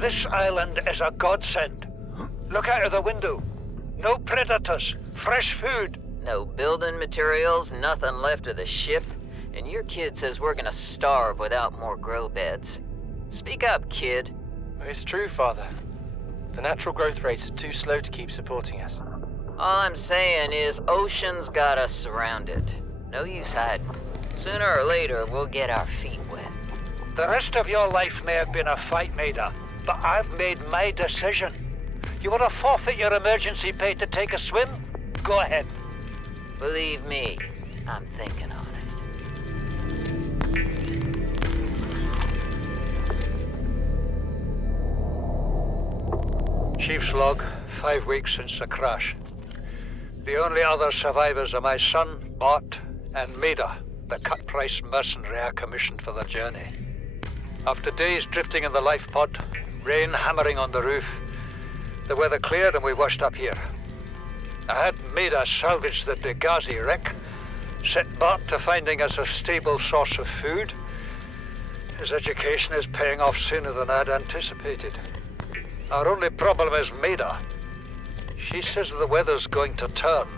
This island is a godsend. Look out of the window. No predators, fresh food. No building materials, nothing left of the ship. And your kid says we're gonna starve without more grow beds. Speak up, kid. It's true, Father. The natural growth rates are too slow to keep supporting us. All I'm saying is ocean's got us surrounded. No use hiding. Sooner or later, we'll get our feet wet. The rest of your life may have been a fight, Maida, but I've made my decision. You want to forfeit your emergency pay to take a swim? Go ahead. Believe me, I'm thinking on it. Chief's log, 5 weeks since the crash. The only other survivors are my son, Bart, and Maida, the cut-price mercenary I commissioned for the journey. After days drifting in the life pod, rain hammering on the roof, the weather cleared and we washed up here. I had Maida salvage the Degasi wreck, set Bart to finding us a stable source of food. His education is paying off sooner than I'd anticipated. Our only problem is Maida. She says the weather's going to turn.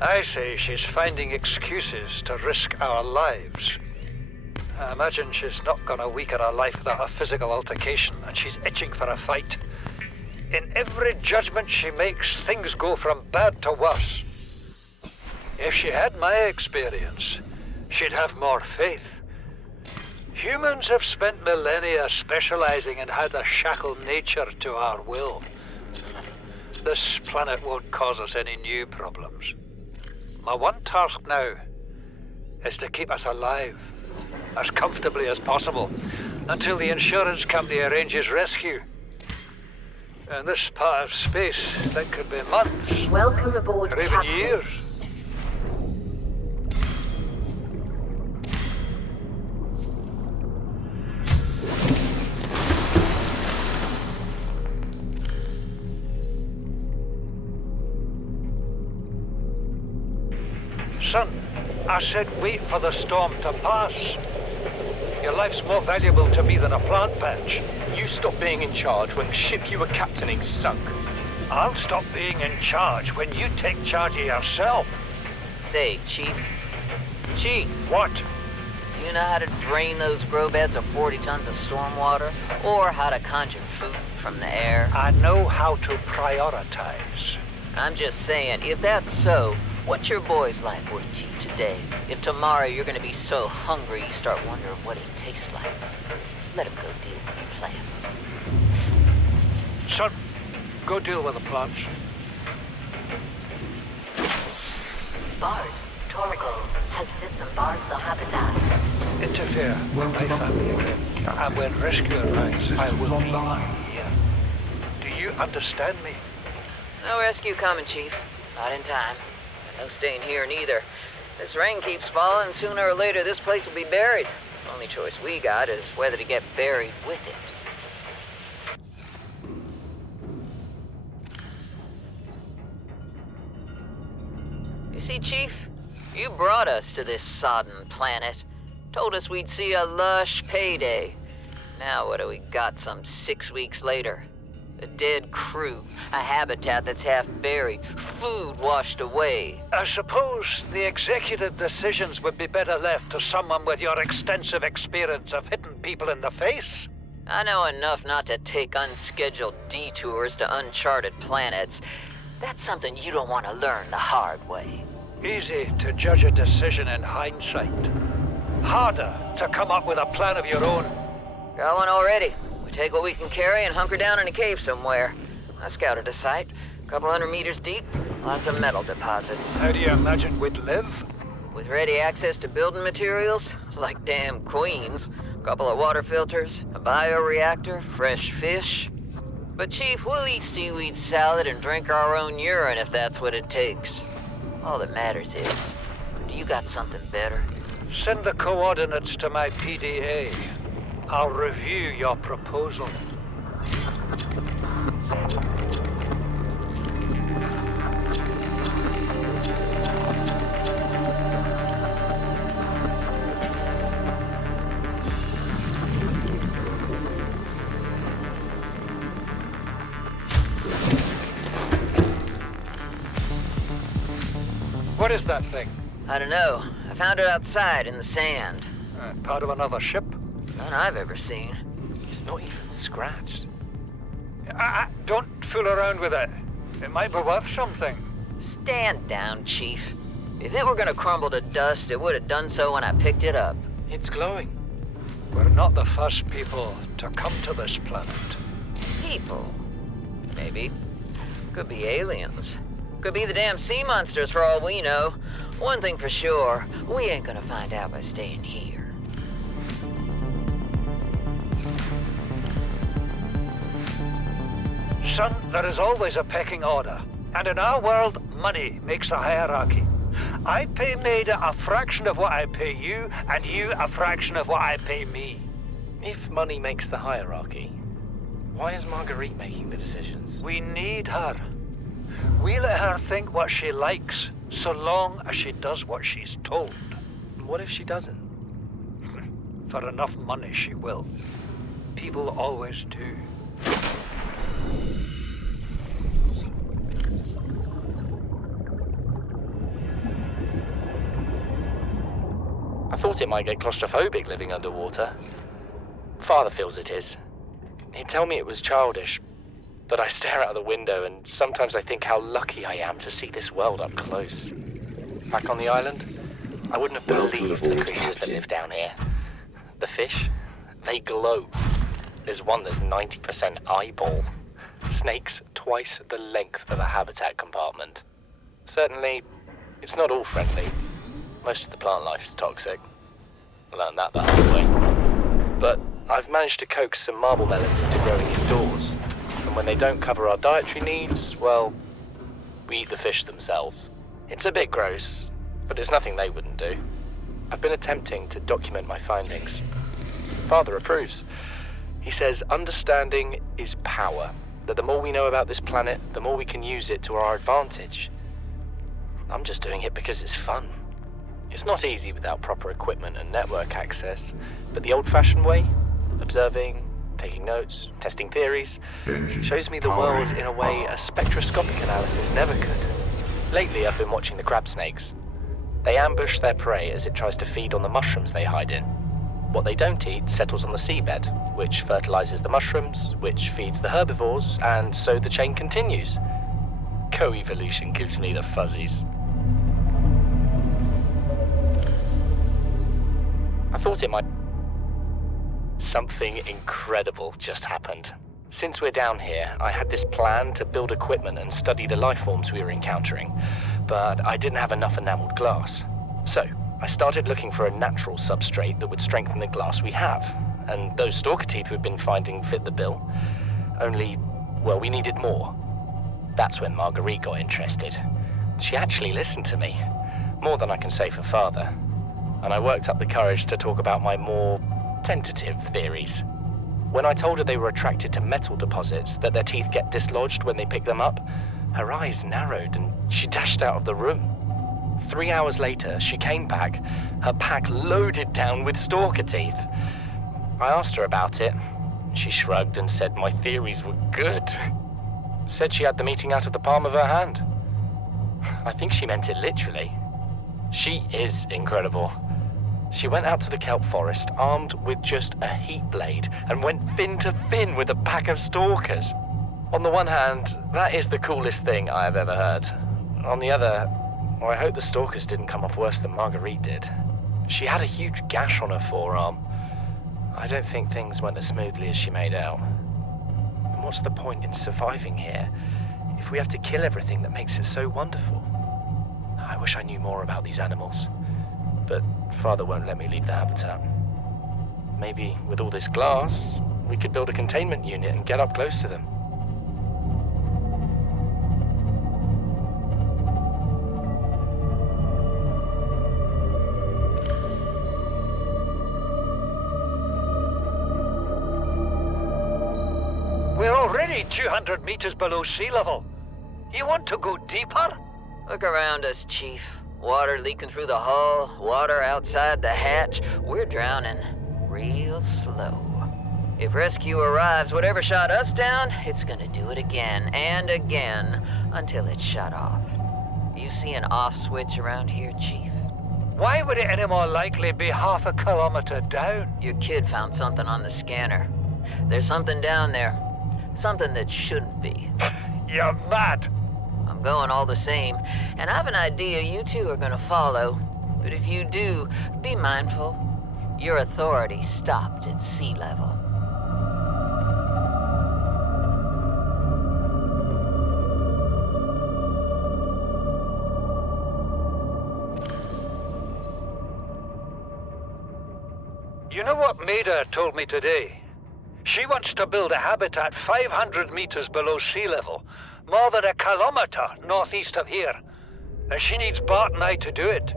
I say she's finding excuses to risk our lives. I imagine she's not gonna weaken her life without a physical altercation, and she's itching for a fight. In every judgment she makes, things go from bad to worse. If she had my experience, she'd have more faith. Humans have spent millennia specializing in how to shackle nature to our will. This planet won't cause us any new problems. My one task now is to keep us alive, as comfortably as possible, until the insurance company arranges rescue. In this part of space, that could be months. Welcome aboard, or even Captain. years. Son, I said wait for the storm to pass. Your life's more valuable to me than a plant patch. You stopped being in charge when the ship you were captaining sunk. I'll stop being in charge when you take charge of yourself. Say, Chief. Chief, What? do you know how to drain those grow beds of 40 tons of stormwater? Or how to conjure food from the air? I know how to prioritize. I'm just saying, if that's so, what's your boy's life worth to you today? If tomorrow you're gonna be so hungry you start wondering what he tastes like, let him go deal with the plants. Son, go deal with the plants. Bard, Torgo has disembarked the habitat. Interfere with my family again. And when rescue arrives, I will be here. Do you understand me? No rescue coming, Chief. Not in time. No staying here neither. This rain keeps falling, sooner or later this place will be buried. The only choice we got is whether to get buried with it. You see, Chief, you brought us to this sodden planet. Told us we'd see a lush payday. Now what do we got some 6 weeks later? A dead crew, a habitat that's half buried, food washed away. I suppose the executive decisions would be better left to someone with your extensive experience of hitting people in the face. I know enough not to take unscheduled detours to uncharted planets. That's something you don't want to learn the hard way. Easy to judge a decision in hindsight. Harder to come up with a plan of your own. Got one already. We take what we can carry and hunker down in a cave somewhere. I scouted a site, a couple 100 meters deep, lots of metal deposits. How do you imagine we'd live? With ready access to building materials, like damn queens, a couple of water filters, a bioreactor, fresh fish. But Chief, we'll eat seaweed salad and drink our own urine if that's what it takes. All that matters is, do you got something better? Send the coordinates to my PDA. I'll review your proposal. What is that thing? I don't know. I found it outside in the sand. Part of another ship? None I've ever seen. It's not even scratched. Don't fool around with it. It might be worth something. Stand down, Chief. If it were gonna crumble to dust, it would have done so when I picked it up. It's glowing. We're not the first people to come to this planet. People. Maybe. Could be aliens. Could be the damn sea monsters for all we know. One thing for sure, we ain't gonna find out by staying here. Son, there is always a pecking order. And in our world, money makes a hierarchy. I pay Maida a fraction of what I pay you, and you a fraction of what I pay me. If money makes the hierarchy, why is Marguerite making the decisions? We need her. We let her think what she likes, so long as she does what she's told. What if she doesn't? For enough money, she will. People always do. I thought it might get claustrophobic living underwater. Father feels it is. He'd tell me it was childish, but I stare out the window and sometimes I think how lucky I am to see this world up close. Back on the island, I wouldn't have believed the creatures that live down here. The fish, they glow. There's one that's 90% eyeball. Snakes twice the length of a habitat compartment. Certainly, it's not all friendly. Most of the plant life is toxic. I learned that the hard way. But I've managed to coax some marble melons into growing indoors. And when they don't cover our dietary needs, well, we eat the fish themselves. It's a bit gross, but it's nothing they wouldn't do. I've been attempting to document my findings. Father approves. He says understanding is power, that the more we know about this planet, the more we can use it to our advantage. I'm just doing it because it's fun. It's not easy without proper equipment and network access, but the old-fashioned way, observing, taking notes, testing theories, shows me the world in a way a spectroscopic analysis never could. Lately, I've been watching the crab snakes. They ambush their prey as it tries to feed on the mushrooms they hide in. What they don't eat settles on the seabed, which fertilizes the mushrooms, which feeds the herbivores, and so the chain continues. Co-evolution gives me the fuzzies. I thought it might... Something incredible just happened. Since we're down here, I had this plan to build equipment and study the life forms we were encountering, but I didn't have enough enameled glass. So, I started looking for a natural substrate that would strengthen the glass we have, and those stalker teeth we've been finding fit the bill. Only, well, we needed more. That's when Marguerite got interested. She actually listened to me, more than I can say for Father. And I worked up the courage to talk about my more tentative theories. When I told her they were attracted to metal deposits, that their teeth get dislodged when they pick them up, her eyes narrowed and she dashed out of the room. 3 hours later, she came back, her pack loaded down with stalker teeth. I asked her about it. She shrugged and said my theories were good. Said she had the meeting out of the palm of her hand. I think she meant it literally. She is incredible. She went out to the kelp forest armed with just a heat blade and went fin to fin with a pack of stalkers. On the one hand, that is the coolest thing I have ever heard. On the other, well, I hope the stalkers didn't come off worse than Marguerite did. She had a huge gash on her forearm. I don't think things went as smoothly as she made out. And what's the point in surviving here if we have to kill everything that makes it so wonderful? I wish I knew more about these animals, but Father won't let me leave the habitat. Maybe with all this glass, we could build a containment unit and get up close to them. We're already 200 meters below sea level. You want to go deeper? Look around us, Chief. Water leaking through the hull, water outside the hatch. We're drowning real slow. If rescue arrives, whatever shot us down, it's gonna do it again and again until it's shut off. You You see an off switch around here, Chief? Why would it any more likely be half a kilometer down? Your kid found something on the scanner. There's something down there. Something that shouldn't be. You're mad. I'm going all the same, and I have an idea you two are gonna follow. But if you do, be mindful. Your authority stopped at sea level. You know what Maida told me today? She wants to build a habitat 500 meters below sea level, more than a kilometer northeast of here. And she needs Bart and I to do it.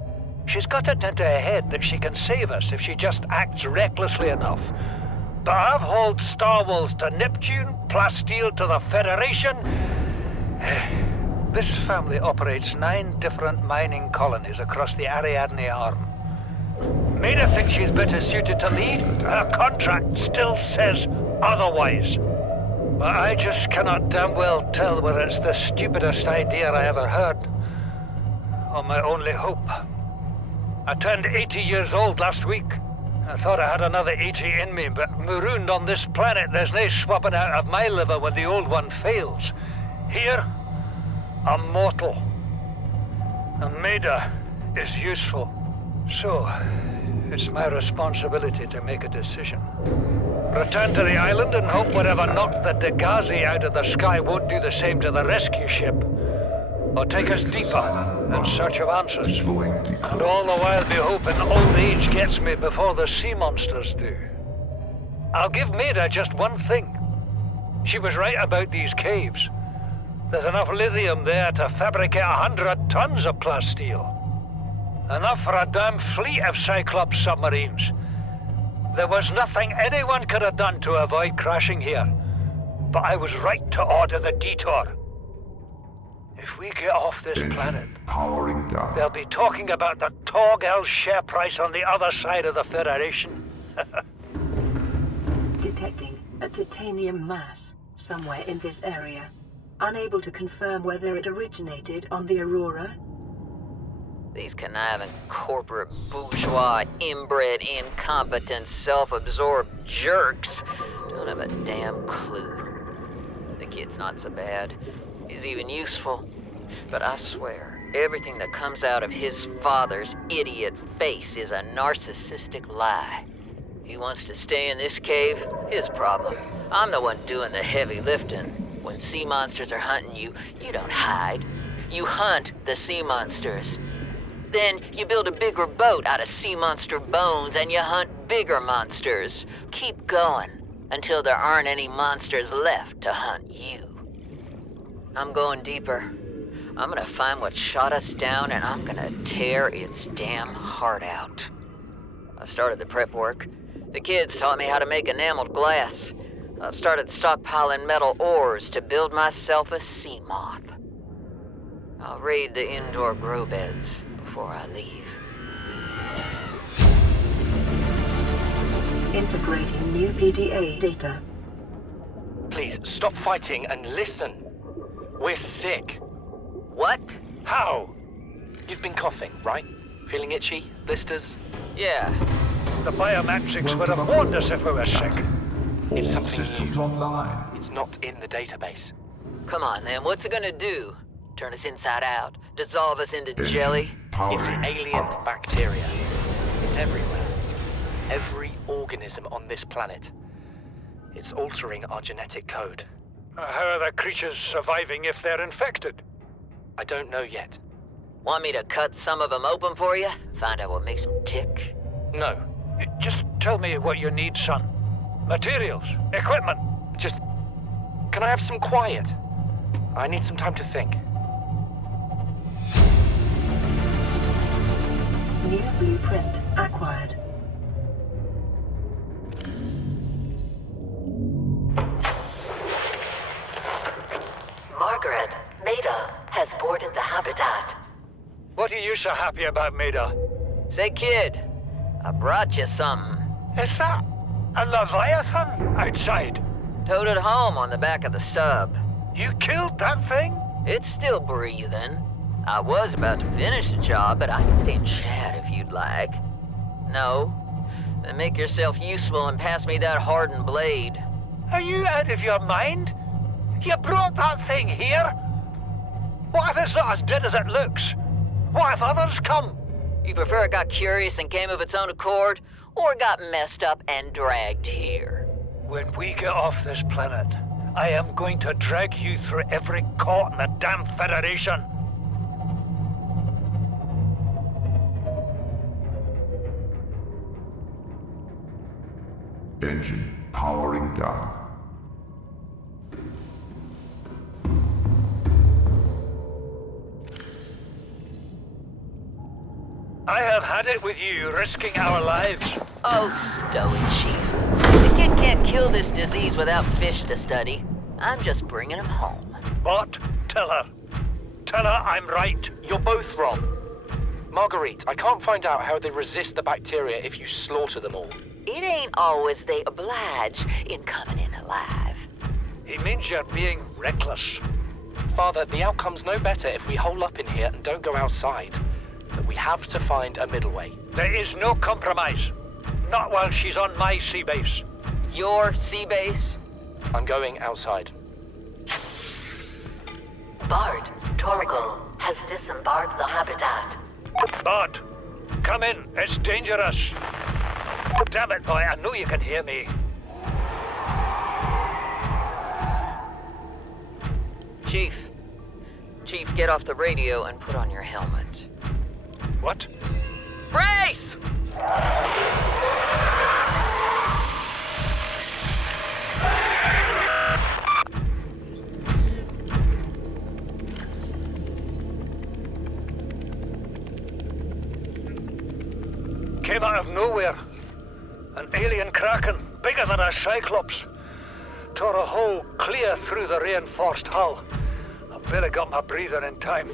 She's got it into her head that she can save us if she just acts recklessly enough. But I've hauled Star Wars to Neptune, Plasteel to the Federation. This family operates 9 different mining colonies across the Ariadne Arm. Maida thinks she's better suited to lead. Her contract still says otherwise. But I just cannot damn well tell whether it's the stupidest idea I ever heard, or my only hope. I turned 80 years old last week. I thought I had another 80 in me, but marooned on this planet, there's no swapping out of my liver when the old one fails. Here, I'm mortal. And Maida is useful. So, it's my responsibility to make a decision. Return to the island and hope whatever knocked the Degasi out of the sky won't do the same to the rescue ship. Or take us deeper in search of answers. And all the while be hoping old age gets me before the sea monsters do. I'll give Maida just one thing. She was right about these caves. There's enough lithium there to fabricate 100 tons of plasteel. Enough for a damn fleet of Cyclops submarines. There was nothing anyone could have done to avoid crashing here. But I was right to order the detour. If we get off this planet, Powering down. they'll be talking about the Torgal share price on the other side of the Federation. Detecting a titanium mass somewhere in this area. Unable to confirm whether it originated on the Aurora. These conniving corporate bourgeois, inbred, incompetent, self-absorbed jerks don't have a damn clue. The kid's not so bad. He's even useful. But I swear, everything that comes out of his father's idiot face is a narcissistic lie. He wants to stay in this cave, his problem. I'm the one doing the heavy lifting. When sea monsters are hunting you, you don't hide. You hunt the sea monsters. Then you build a bigger boat out of sea monster bones and you hunt bigger monsters. Keep going until there aren't any monsters left to hunt you. I'm going deeper. I'm gonna find what shot us down and I'm gonna tear its damn heart out. I started the prep work. The kids taught me how to make enameled glass. I've started stockpiling metal ores to build myself a sea moth. I'll raid the indoor grow beds before I leave. Integrating new PDA data. Please, stop fighting and listen. We're sick. What? How? You've been coughing, right? Feeling itchy? Blisters? Yeah. The biometrics would have warned us if we were sick. It's All something systems new. online. It's not in the database. Come on, then. What's it gonna do? Turn us inside out? Dissolve us into jelly? It's Powering alien up. bacteria. It's everywhere. Every organism on this planet. It's altering our genetic code. How are the creatures surviving if they're infected? I don't know yet. Want me to cut some of them open for you? Find out what makes them tick? No. Just tell me what you need, son. Materials, equipment. Just... Can I have some quiet? I need some time to think. New blueprint acquired. Margaret, Maida has boarded the habitat. What are you so happy about, Maida? Say, kid, I brought you something. Is that a Leviathan outside? Towed it home on the back of the sub. You killed that thing? It's still breathing. I was about to finish the job, but I can stay and chat if you'd like. No? Then make yourself useful and pass me that hardened blade. Are you out of your mind? You brought that thing here? What if it's not as dead as it looks? What if others come? You prefer it got curious and came of its own accord, or got messed up and dragged here? When we get off this planet, I am going to drag you through every court in the damn Federation. Engine powering down. I have had it with you, risking our lives. Oh, stow it, Chief. The kid can't kill this disease without fish to study. I'm just bringing him home. But tell her. Tell her I'm right. You're both wrong. Marguerite, I can't find out how they resist the bacteria if you slaughter them all. It ain't always they oblige in coming in alive. He means you're being reckless. Father, the outcome's no better if we hole up in here and don't go outside. But we have to find a middle way. There is no compromise. Not while she's on my sea base. Your sea base? I'm going outside. Bard, Torgal has disembarked the habitat. Bart, come in. It's dangerous. Damn it, boy. I know you can hear me. Chief. Chief, get off the radio and put on your helmet. What? Brace! Came out of nowhere. An alien kraken, bigger than a cyclops. Tore a hole clear through the reinforced hull. I barely got my breather in time.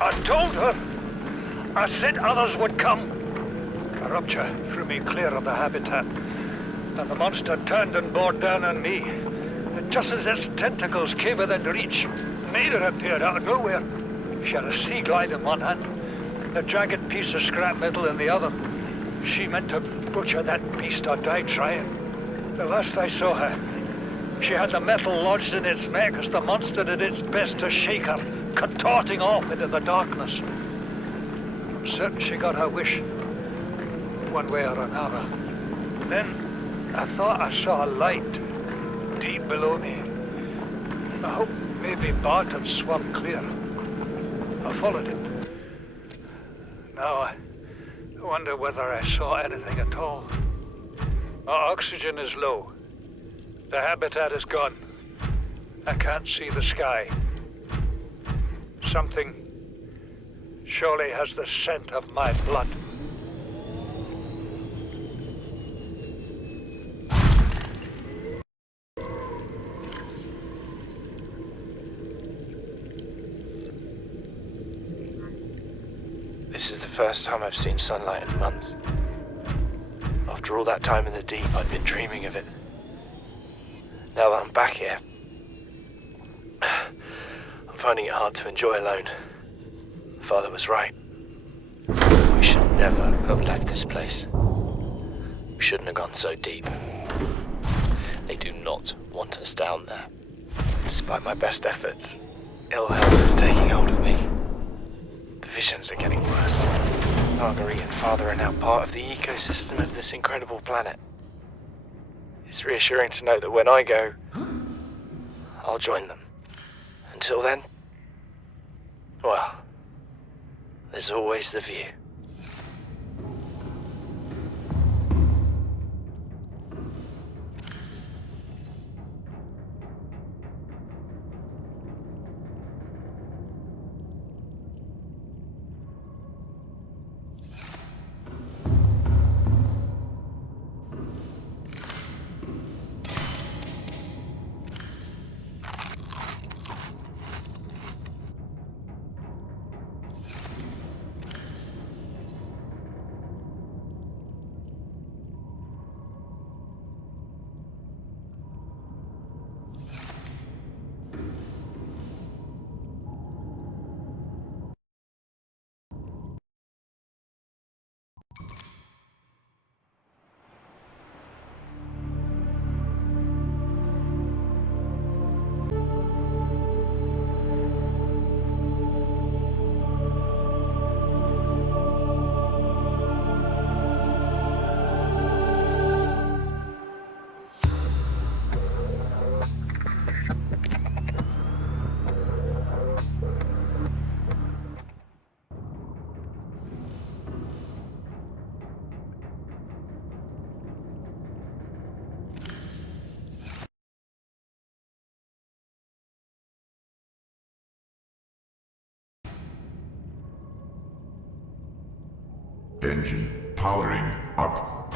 I told her. I said others would come. A rupture threw me clear of the habitat, and the monster turned and bore down on me. And just as its tentacles came within reach, Maida appeared out of nowhere. She had a sea glide in one hand, a jagged piece of scrap metal in the other. She meant to butcher that beast or die trying. The last I saw her, she had the metal lodged in its neck as the monster did its best to shake her, contorting off into the darkness. I'm certain she got her wish, one way or another. Then I thought I saw a light deep below me. I hoped maybe Bart had swum clear. I followed it. Now I wonder whether I saw anything at all. Our oxygen is low. The habitat is gone. I can't see the sky. Something surely has the scent of my blood. This is the first time I've seen sunlight in months. After all that time in the deep, I'd been dreaming of it. Now that I'm back here, I'm finding it hard to enjoy alone. Father was right. We should never have left this place. We shouldn't have gone so deep. They do not want us down there. Despite my best efforts, ill health is taking hold of me. The visions are getting worse. Marguerite and Father are now part of the ecosystem of this incredible planet. It's reassuring to know that when I go, I'll join them. Until then, well, there's always the view. Engine powering up.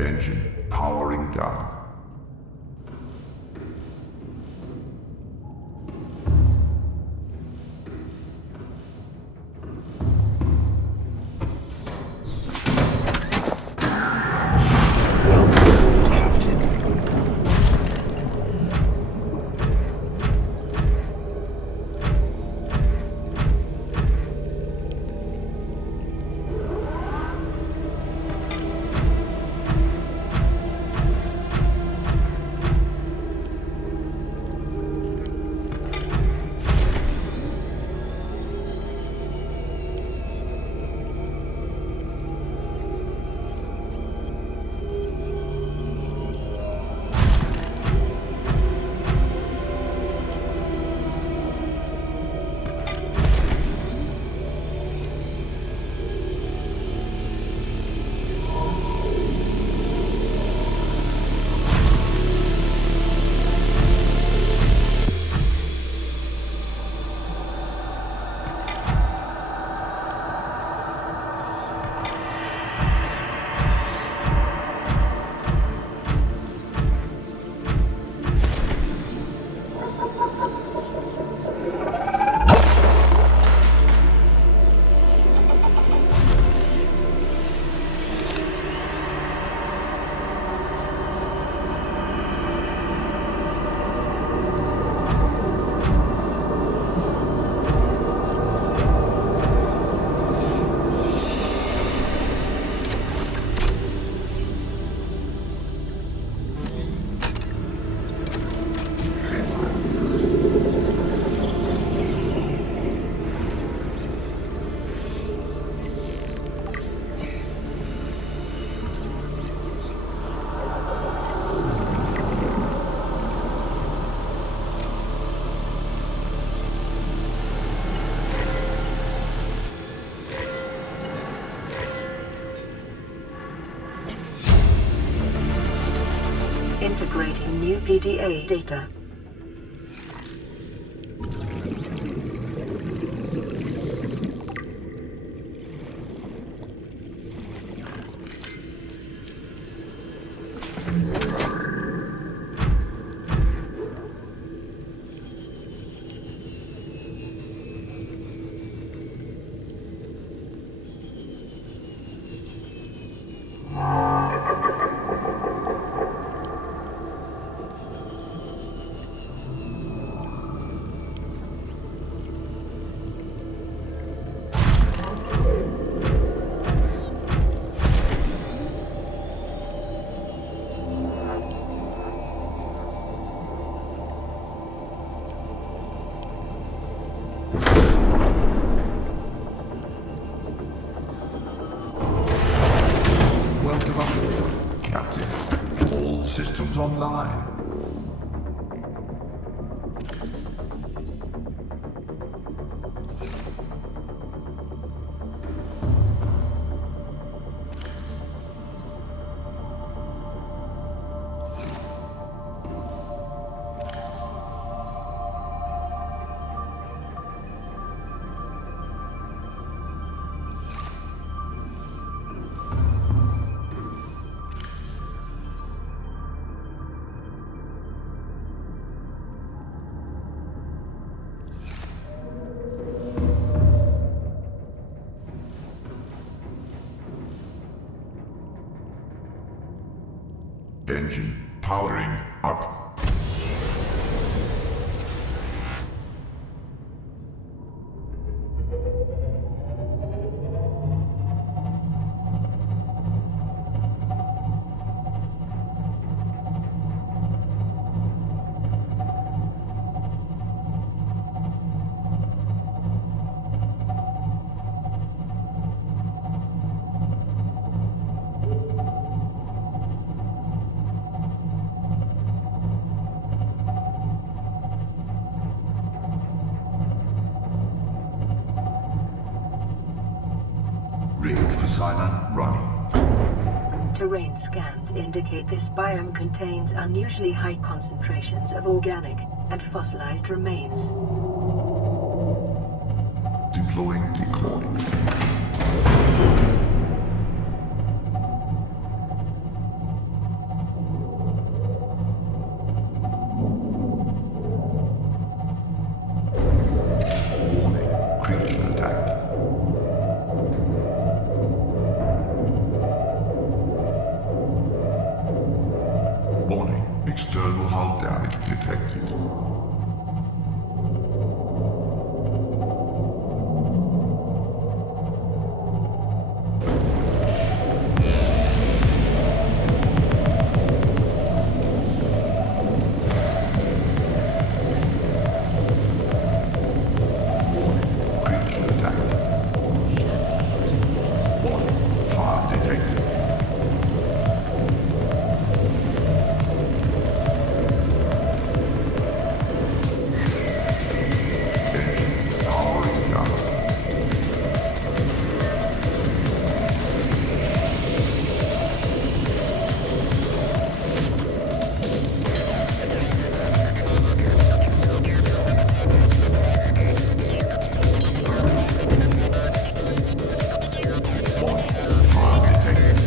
Engine powering down. Integrating new PDA data. Welcome aboard, Captain. All systems online. Engine powering up. Rig for Cyanide running. Terrain scans indicate this biome contains unusually high concentrations of organic and fossilized remains. Deploying decoy. Warning, creature attack. Warning, external hull damage detected. Creature attack. Warning, fire detected. Engine powering down. Warning, fire detected.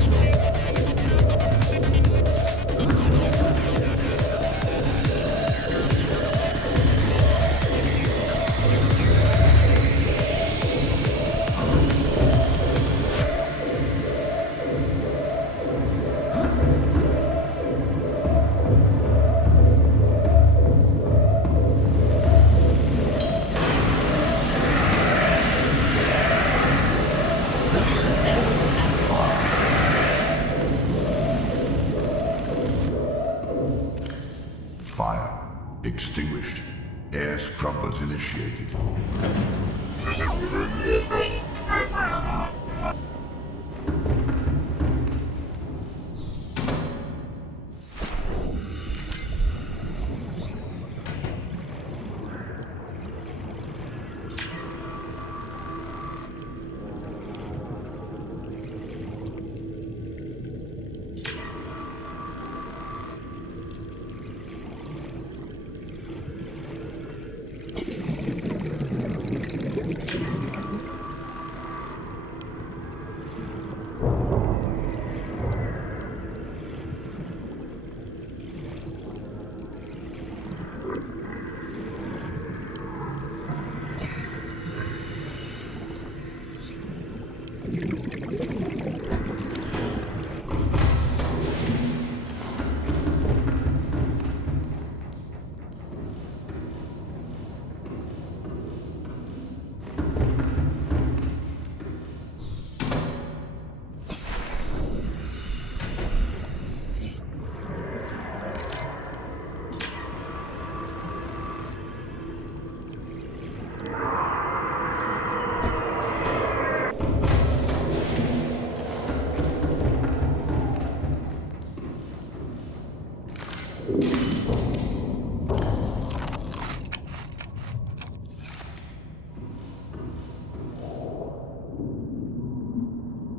Fire extinguished. Air scrubbers initiated.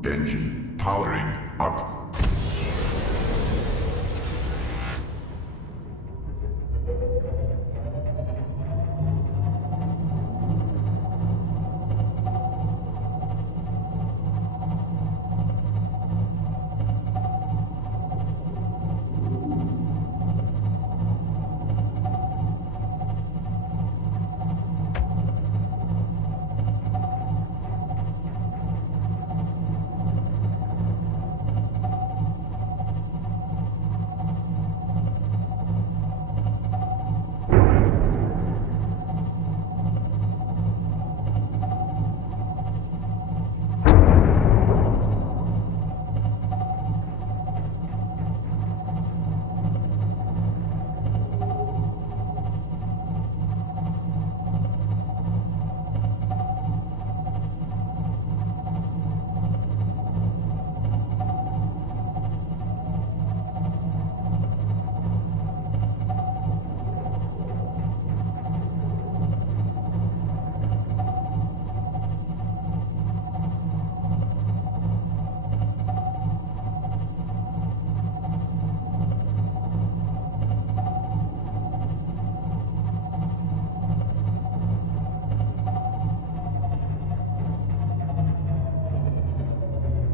Engine powering up.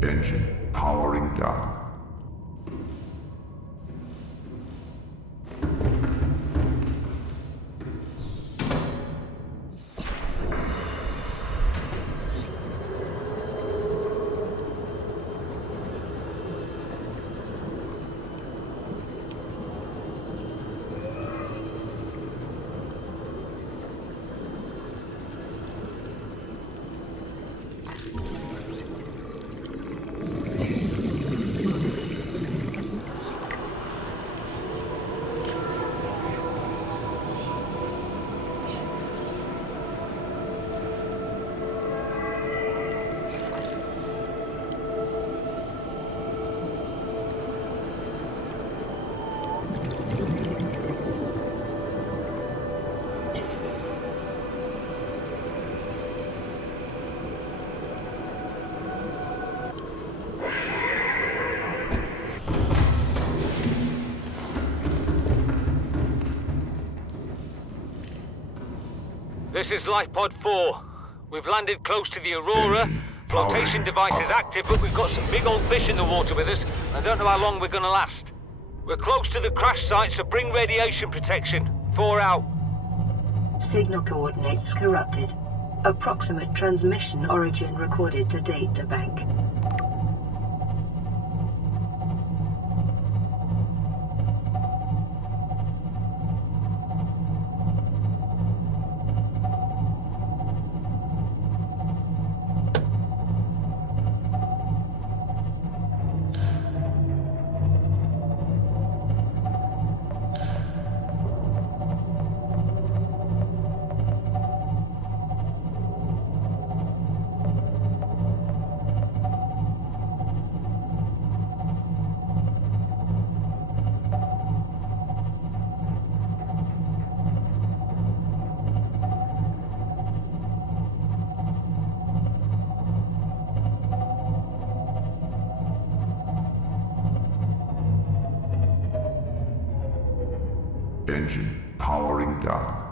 Engine powering down. This is Lifepod 4. We've landed close to the Aurora. Flotation device is active, but we've got some big old fish in the water with us. I don't know how long we're gonna last. We're close to the crash site, so bring radiation protection. 4 out. Signal coordinates corrupted. Approximate transmission origin recorded to data bank. Engine powering down.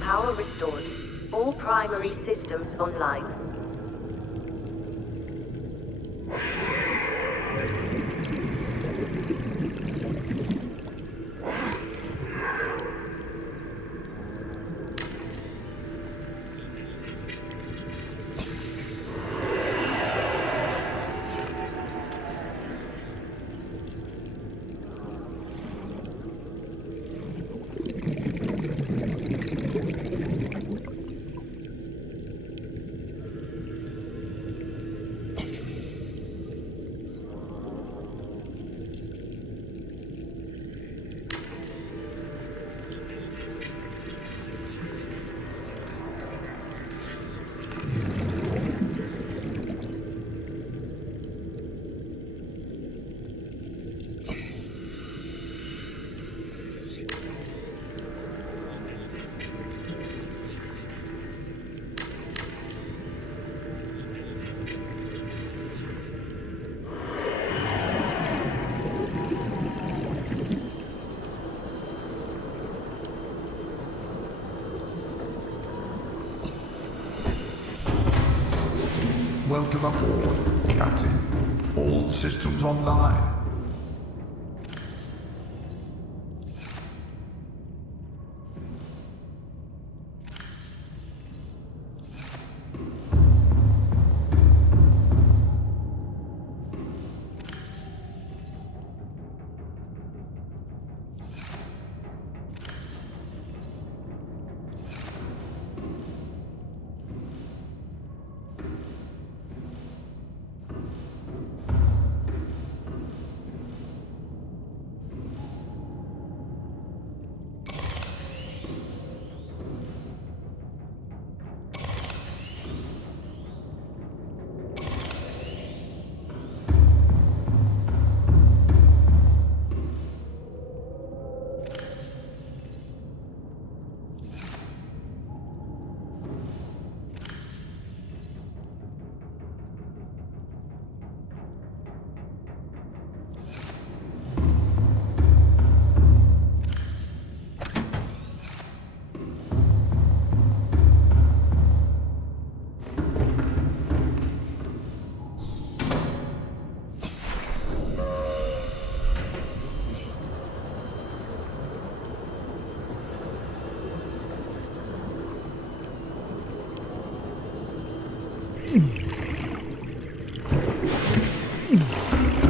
Power restored. All primary systems online. Welcome aboard, Captain. All systems online.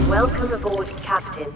Welcome aboard, Captain.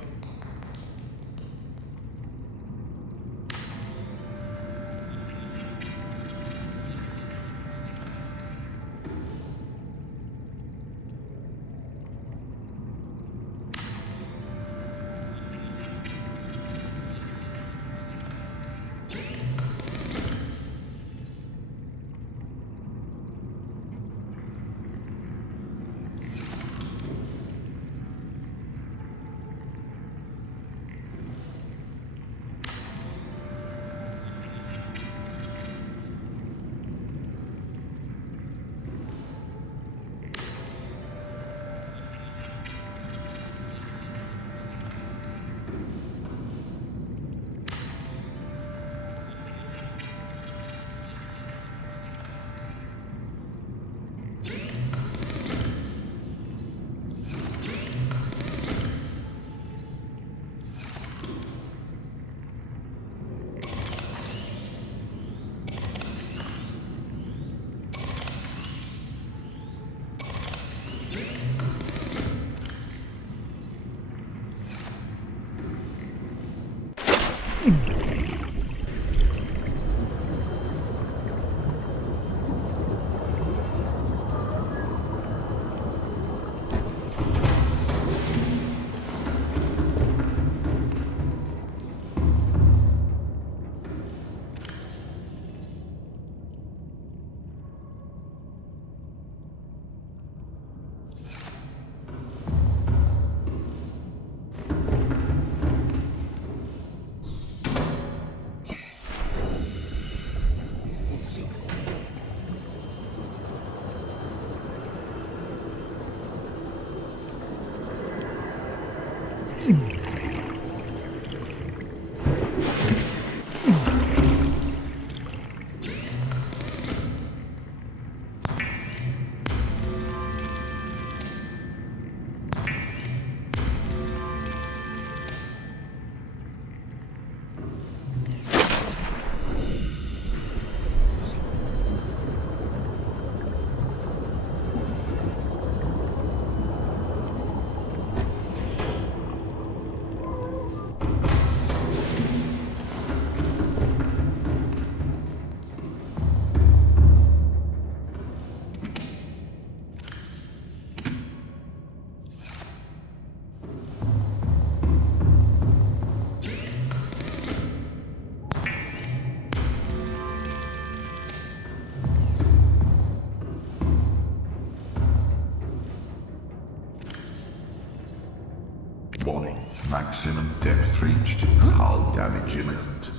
Warning. Maximum depth reached. Hull damage imminent.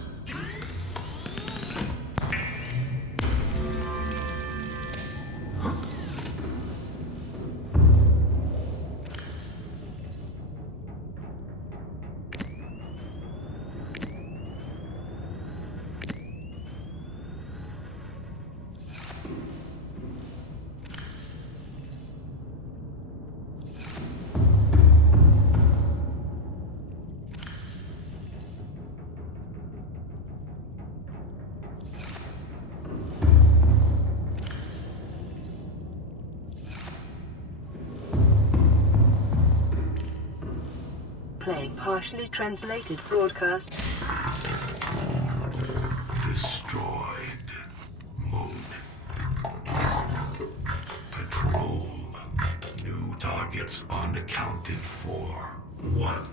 playing partially translated broadcast. Destroyed. Mode. Patrol. New targets unaccounted for. 1.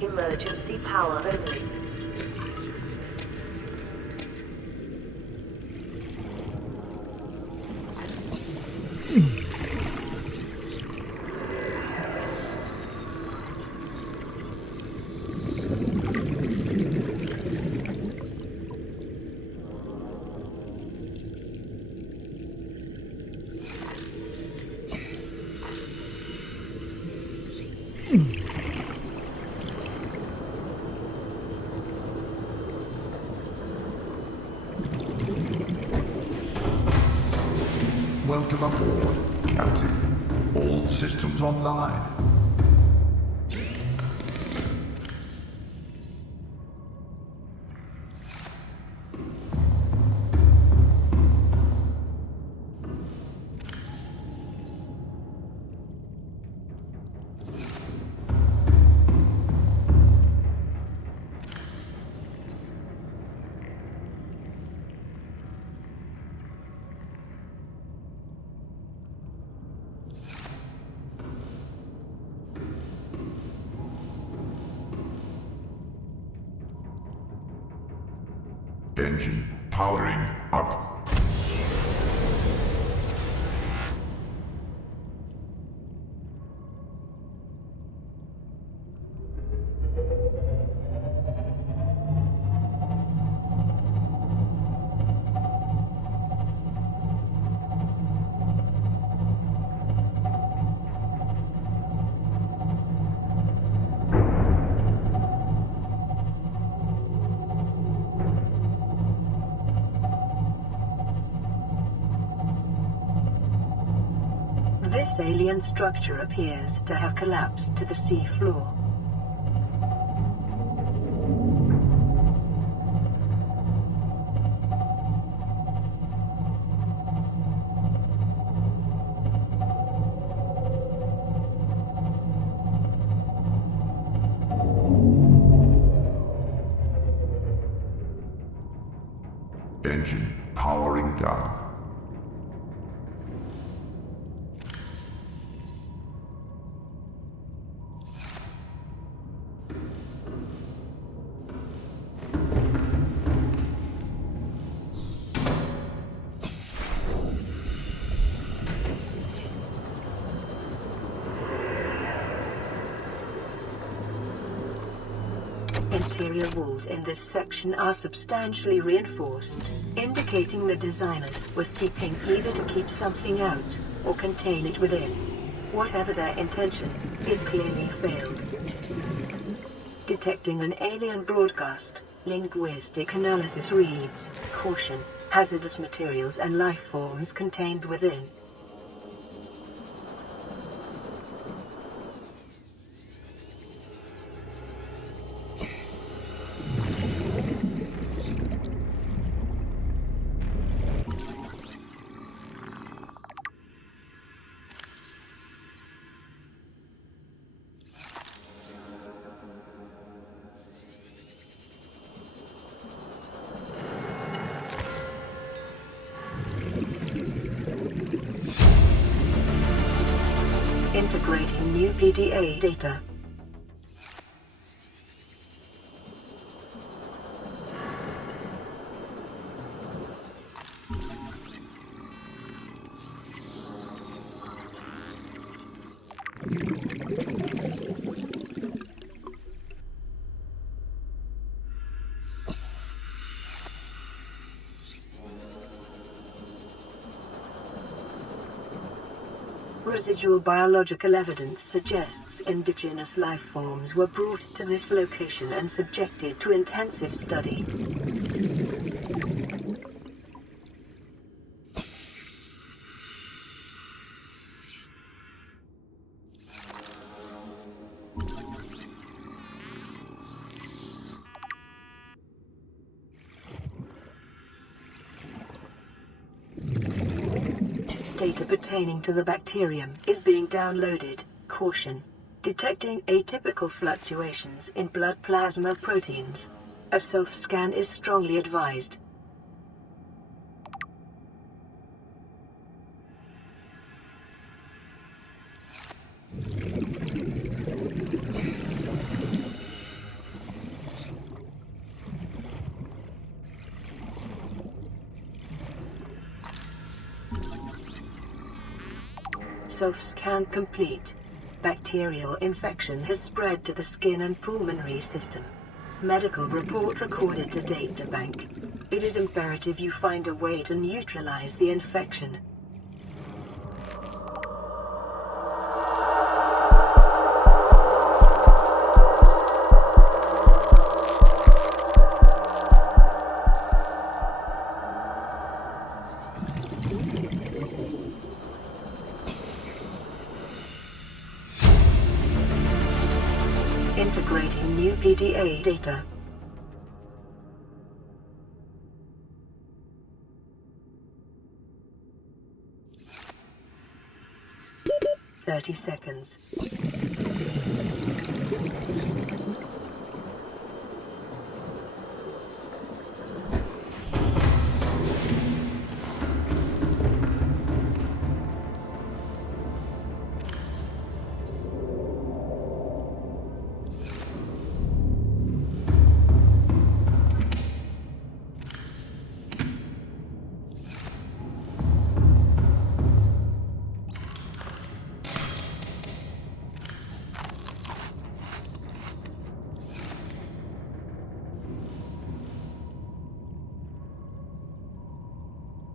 Emergency power only. Welcome aboard, Captain. All systems online. Engine powering up. This alien structure appears to have collapsed to the sea floor. Engine powering down. Interior walls in this section are substantially reinforced, indicating the designers were seeking either to keep something out or contain it within. Whatever their intention, it clearly failed. Detecting an alien broadcast, linguistic analysis reads, "Caution, hazardous materials and life forms contained within." Integrating new PDA data. Residual biological evidence suggests indigenous life forms were brought to this location and subjected to intensive study. Data pertaining to the bacterium is being downloaded. Caution. Detecting atypical fluctuations in blood plasma proteins. A self-scan is strongly advised. Self-scan complete. Bacterial infection has spread to the skin and pulmonary system. Medical report recorded to data bank. It is imperative you find a way to neutralize the infection. Integrating new PDA data. "30 seconds.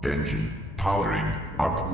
Engine powering up.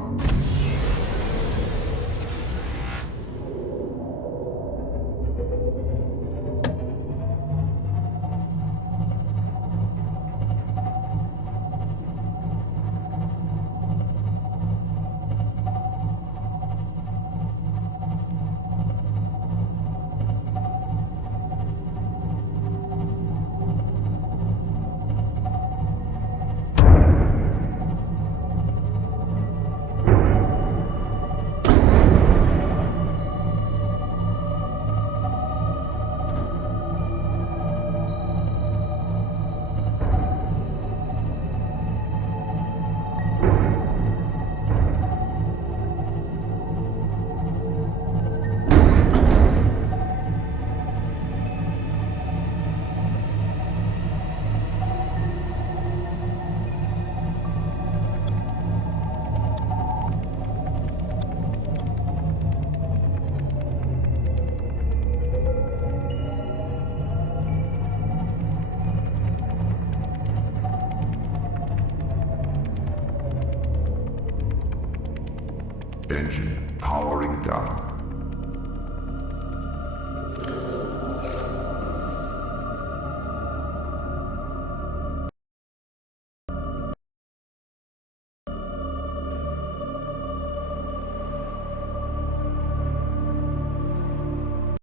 Engine powering down.